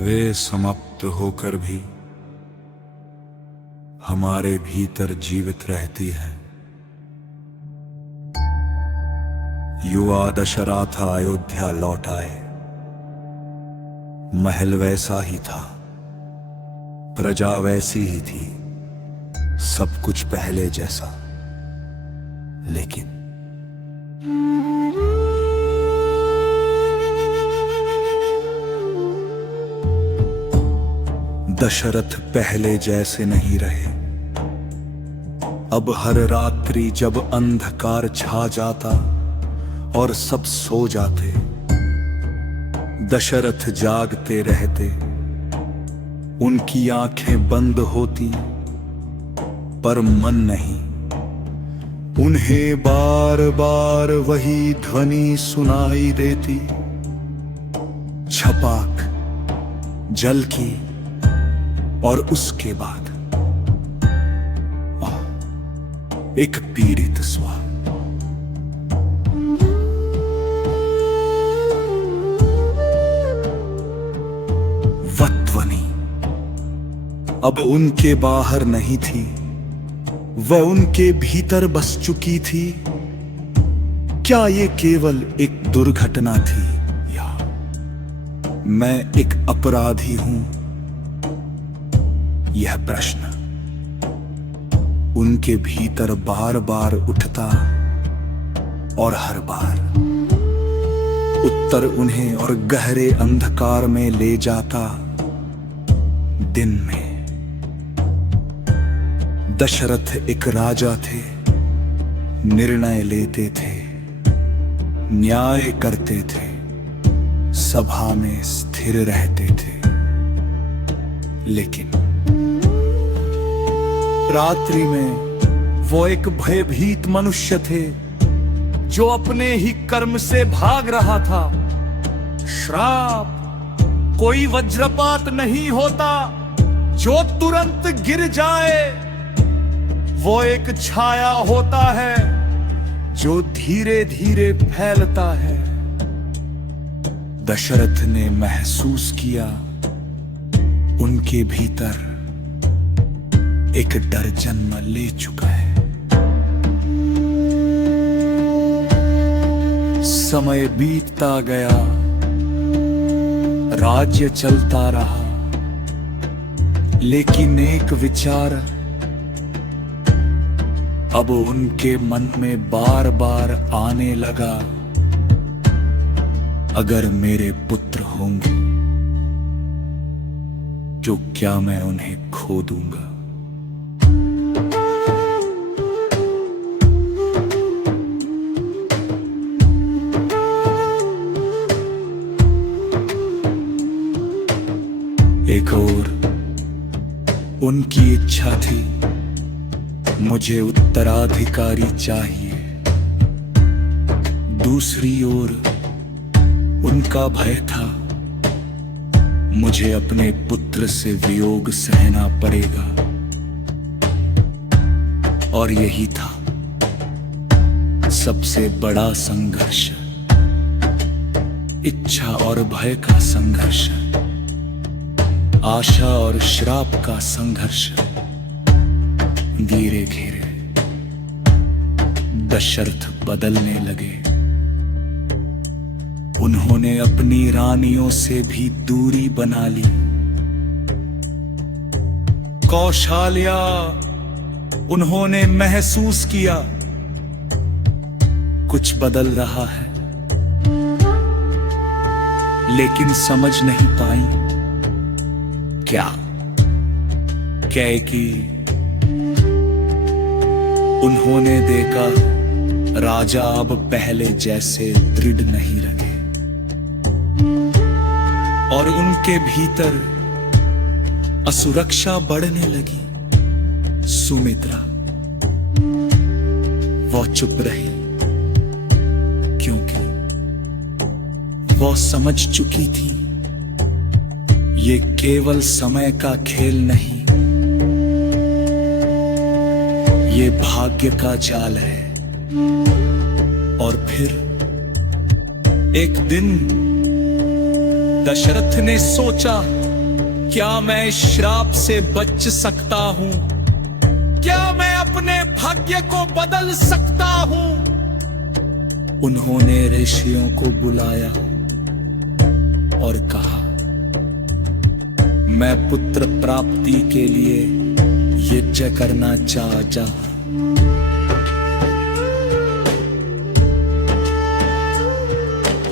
वे समाप्त होकर भी हमारे भीतर जीवित रहती है। युवा दशरथ अयोध्या लौट आए। महल वैसा ही था, प्रजा वैसी ही थी, सब कुछ पहले जैसा। लेकिन दशरथ पहले जैसे नहीं रहे। अब हर रात्रि जब अंधकार छा जाता और सब सो जाते, दशरथ जागते रहते। उनकी आंखें बंद होती पर मन नहीं। उन्हें बार बार वही ध्वनि सुनाई देती, छपाक, जल की, और उसके बाद एक पीड़ित स्वर। वत्वनी अब उनके बाहर नहीं थी, वह उनके भीतर बस चुकी थी। क्या ये केवल एक दुर्घटना थी या मैं एक अपराधी हूं? यह प्रश्न उनके भीतर बार बार उठता और हर बार उत्तर उन्हें और गहरे अंधकार में ले जाता। दिन में दशरथ एक राजा थे, निर्णय लेते थे, न्याय करते थे, सभा में स्थिर रहते थे। लेकिन रात्रि में वो एक भयभीत मनुष्य थे, जो अपने ही कर्म से भाग रहा था। श्राप, कोई वज्रपात नहीं होता जो तुरंत गिर जाए। वो एक छाया होता है जो धीरे धीरे फैलता है। दशरथ ने महसूस किया उनके भीतर एक डर जन्म ले चुका है। समय बीतता गया, राज्य चलता रहा, लेकिन एक विचार अब उनके मन में बार बार आने लगा। अगर मेरे पुत्र होंगे तो क्या मैं उन्हें खो दूंगा? एक और उनकी इच्छा थी, मुझे उत्तराधिकारी चाहिए। दूसरी ओर उनका भय था, मुझे अपने पुत्र से वियोग सहना पड़ेगा। और यही था सबसे बड़ा संघर्ष, इच्छा और भय का संघर्ष, आशा और श्राप का संघर्ष। धीरे धीरे दशरथ बदलने लगे। उन्होंने अपनी रानियों से भी दूरी बना ली। कौशल्या, उन्होंने महसूस किया कुछ बदल रहा है, लेकिन समझ नहीं पाई क्या। कैकेयी, उन्होंने देखा राजा अब पहले जैसे दृढ़ नहीं रहे और उनके भीतर असुरक्षा बढ़ने लगी। सुमित्रा, वो चुप रही क्योंकि वो समझ चुकी थी ये केवल समय का खेल नहीं, ये भाग्य का जाल है। और फिर एक दिन दशरथ ने सोचा क्या मैं इस श्राप से बच सकता हूं? क्या मैं अपने भाग्य को बदल सकता हूं? उन्होंने ऋषियों को बुलाया और कहा, मैं पुत्र प्राप्ति के लिए यज्ञ करना चाहता हूं।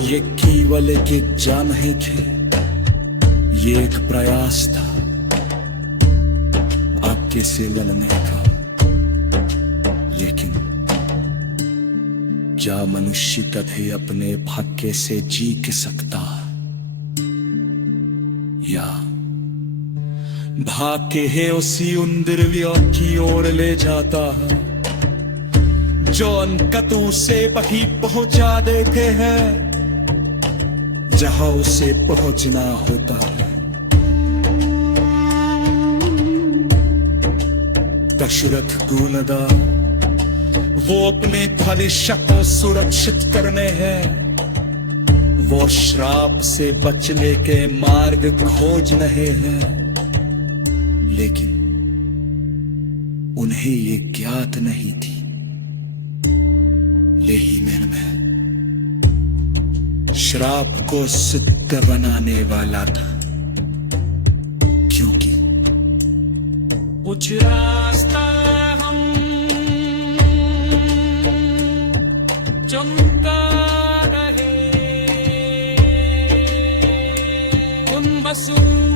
ये केवल एक इच्छा नहीं थी, ये एक प्रयास था आपके से लड़ने का। लेकिन क्या मनुष्य कभी अपने भाग्य से जीत सकता या भाग के है उसी उंदरव्य की ओर ले जाता है जो अनकतों से वही पहुंचा देते हैं जहां उसे पहुंचना होता है। दशरथ गुणदा वो अपने भविष्य को सुरक्षित करने हैं, वो श्राप से बचने के मार्ग खोज रहे हैं, लेकिन उन्हें ये ज्ञात नहीं थी लेही में श्राप को सिद्ध बनाने वाला था, क्योंकि कुछ रास्ता हम चुनता रहे उन बसों